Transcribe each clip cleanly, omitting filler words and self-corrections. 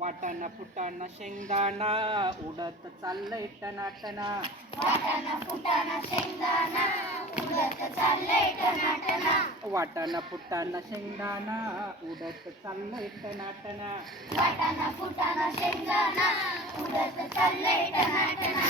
वाटाणा फुटाणा शेंगदाणा उडत चाललंय टनाटना. वाटाणा फुटाणा शेंगदाणा उडत चाललंय टनाटना. वाटाणा फुटाणा शेंगदाणा उडत चाललंय टनाटना. वाटाणा फुटाणा शेंगदाणा उडत चाललंय टनाटना.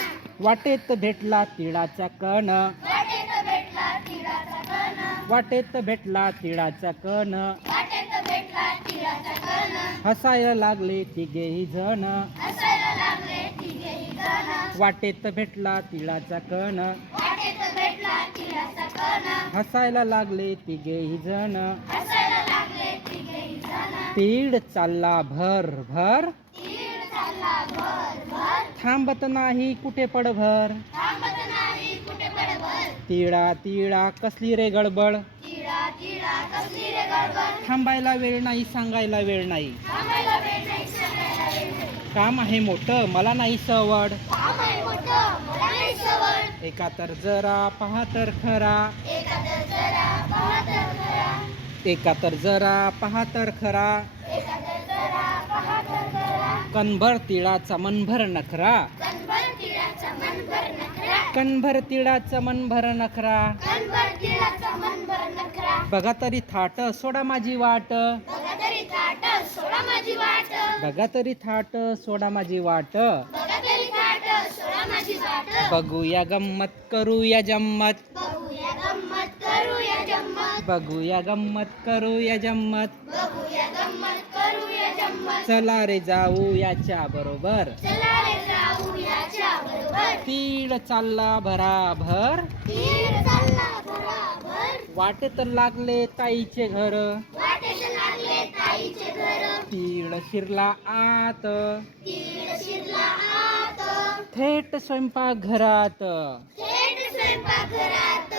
वाटेत भेटला तिळाचा कण. वाटेत भेटला तिळाचा कण. वाटेत भेटला तिळाचा कण. वाटेत भेटला तिळाचा कण. हसायला लागले तिघेही जण. हसायला लागले तिघेही जण. वाटेत भेटला तिळाचा कण. वाटेत भेटला तिळाचा कण. हसायला लागले तिघेही जण. हसायला लागले तिघेही जण. तीळ चालला भर भर. तीळ चालला भर भर. थांबत नाही कुठे पडभर. थांबत नाही कुठे पडभर. तिळा तिळा कसली रे गडबड. तिळा तिळा कसली रे गडबड. थांबायला वेळ नाही सांगायला वेळ नाही. थांबायला वेळ नाही सांगायला वेळ नाही. काम आहे मोठं मला नाही सवड. काम आहे मोठं मला नाही सवड. एका तर जरा पहा तर खरा. एखादं जरा पहा तर खरा. एका तर जरा पहा तर खरा. एखादं जरा पहा तर खरा. कणभर तिळाचा मनभर नखरा. कणभर तिळाचा मनभर नखरा. कणभर तिळाचा मनभर नखरा. कणभर तिळाचा मनभर नखरा. बघा तरी थाट सोडा माझी वाट. बघा तरी थाट सोडा माझी वाट. बघा तरी थाट सोडा माझी वाट. बघा तरी थाट सोडा माझी वाट. बघूया गंमत करूया जम्मत. बघूया गंमत करूया जम्मत. बघूया गंमत करूया जम्मत. बघूया गंमत करूया जम्मत. चला रे जाऊ याच्या बरोबर. चला रे जाऊ याच्या बरोबर. तीळ चालला भराभर. तीळ चालला भराभर. वाटेत लागले ताईचे घर. वाटेत लागले ताईचे घर. तीळ शिरला आत. तीळ शिरला आत. थेट स्वयंपाक घरात. थेट स्वयंपाकघरात.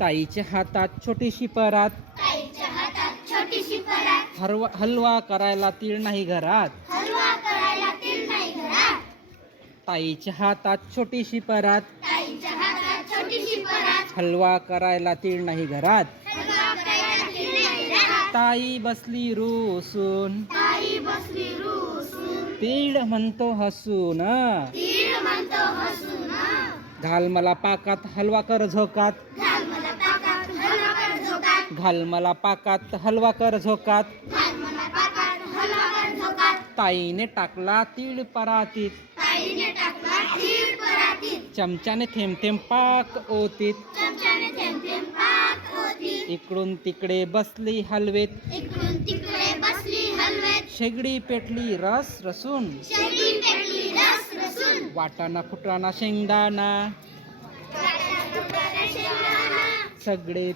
ताईच्या हातात छोटीशी परात. ताईच्या हातात छोटीशी परात. हलवा करायला तीळ नाही घरात. हलवा करायला तीळ नाही घरात. ताईच्या हातात छोटीशी परात. ताईच्या हातात छोटीशी परात. हलवा करायला तीळ नाही घरात. हलवा करायला तीळ नाही घरात. ताई बसली रुसून. ताई बसली रुसून. तीळ म्हणतो हसून. तीळ म्हणतो हसून. घाल मला पाकात हलवा कर झोकात. घाल मला पाकात हलवा कर झोकात. घाल मला पाकात हलवा कर झोकात. घाल मला पाकात हलवा कर झोकात. ताईने टाकला तीळ परातीत. ताईने टाकला तीळ परातीत. चमच्याने थेंब थेंब पाक ओतीत. चमच्याने थेंब थेंब पाक होती. इकडून तिकडे बसली हलवेत. इकडून तिकडे बसली हलवेत. शेगडी पेटली रस रसून. शेगडी पेटली रस रसून. वाटाणा फुटाणा शेंगदाणा वाटाणा फुटाणा शेंगदाणा. सगळे